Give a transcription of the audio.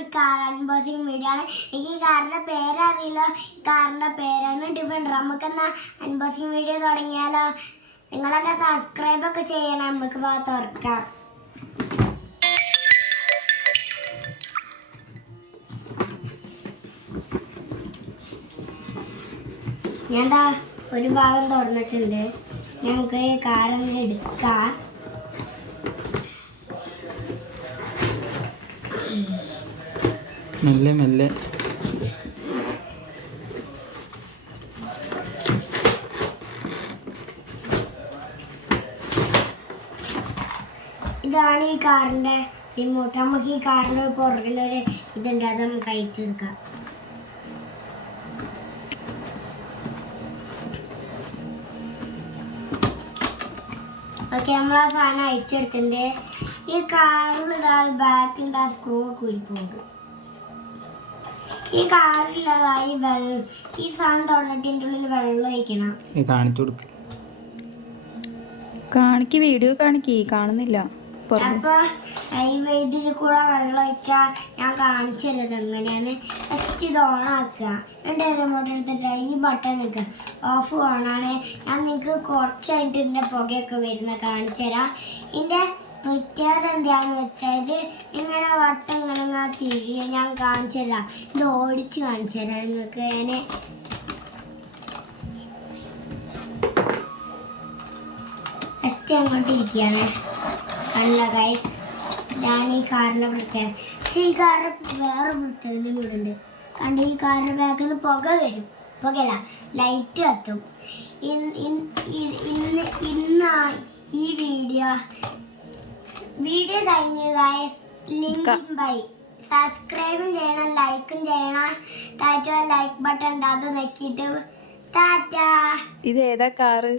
ഒരു car unboxing video ആണ്. എനിക്ക് ഈ കാറിന്റെ പേരറിയില്ല. കാറിന്റെ പേരാണ് ഡിഫൻഡർ. നമുക്കെന്നാ അൺബോക്സിംഗ് വീഡിയോ തുടങ്ങിയാലോ? നിങ്ങളൊക്കെ സബ്സ്ക്രൈബ് ഒക്കെ ചെയ്യണം. നമുക്ക് തുറക്കാം. ഞാൻ ഒരു ഭാഗം തുറന്നിട്ടുണ്ട്. നമുക്ക് കാറിന് എടുക്കാം. മെല്ലെ മെല്ലെ. ഇതാണ് ഈ കാറിന്റെ റിമോട്ട്. നമുക്ക് ഈ കാറിന്റെ പുറകിലൊരു ഇതുണ്ട്, അത് നമുക്ക് അയച്ചെടുക്കാം. ഓക്കെ, നമ്മൾ ആ സാധനം അയച്ചെടുത്തിട്ടുണ്ട്. ഈ കാറിൽ ബാക്കിൽ സ്ക്രൂ ഒക്കെ ഉരിപ്പുണ്ട്. ഈ കാറിലതായി ഈ സാധനം തുറന്നിട്ടിൻ്റെ ഉള്ളിൽ വെള്ളം ഒഴിക്കണം. കാണിച്ചു കൊടുക്കും. വീഡിയോ കാണുന്നില്ല. അപ്പൊ ഇതിൽ കൂടെ വെള്ളം ഒഴിച്ചാൽ ഞാൻ കാണിച്ചു തരുന്നത് എങ്ങനെയാണ്. ജസ്റ്റ് ഇത് ഓൺ ആക്കുക. എന്നിട്ട് റിമോട്ട് എടുത്തിട്ട് ഈ ബട്ടൺ നിൽക്കുക. ഓഫ് ഓണാണ്. ഞാൻ നിങ്ങൾക്ക് കുറച്ച് കഴിഞ്ഞിട്ട് ഇതിൻ്റെ പുകയൊക്കെ വരുന്ന കാണിച്ചു തരാം. ഇതിൻ്റെ പ്രത്യേകത എന്താണെന്ന് വെച്ചാൽ ഇത് ഇങ്ങനെ വട്ടം ഇങ്ങനെ തിരികെ ഞാൻ കാണിച്ചു തരാം. ഇത് ഓടിച്ച് കാണിച്ചു തരാം നിങ്ങൾക്ക്. ഞാൻ ജസ്റ്റ് അങ്ങോട്ട് ഇരിക്കുകയാണ്. അല്ല ഗൈസ്, ഇതാണ് ഈ കാറിൻ്റെ പ്രത്യേകത. പക്ഷേ ഈ കാറിന് വേറെ പ്രത്യേകത കൂടെ ഉണ്ട്. കണ്ട് ഈ കാറിൻ്റെ ബാക്കിൽ നിന്ന് പുക വരും. പുകയല്ല, ലൈറ്റ് കത്തും. ഇന്ന് ഈ വീഡിയോ കഴിഞ്ഞു ഗൈസ്. Link by. സബ്സ്ക്രൈബും ചെയ്യണം, ലൈക്കും ചെയ്യണം. താഴെ ലൈക്ക് ബട്ടൺ ഉണ്ട്, അത് നോക്കിയിട്ട് ടാറ്റാ. ഇത് ഏതാ കാറ്?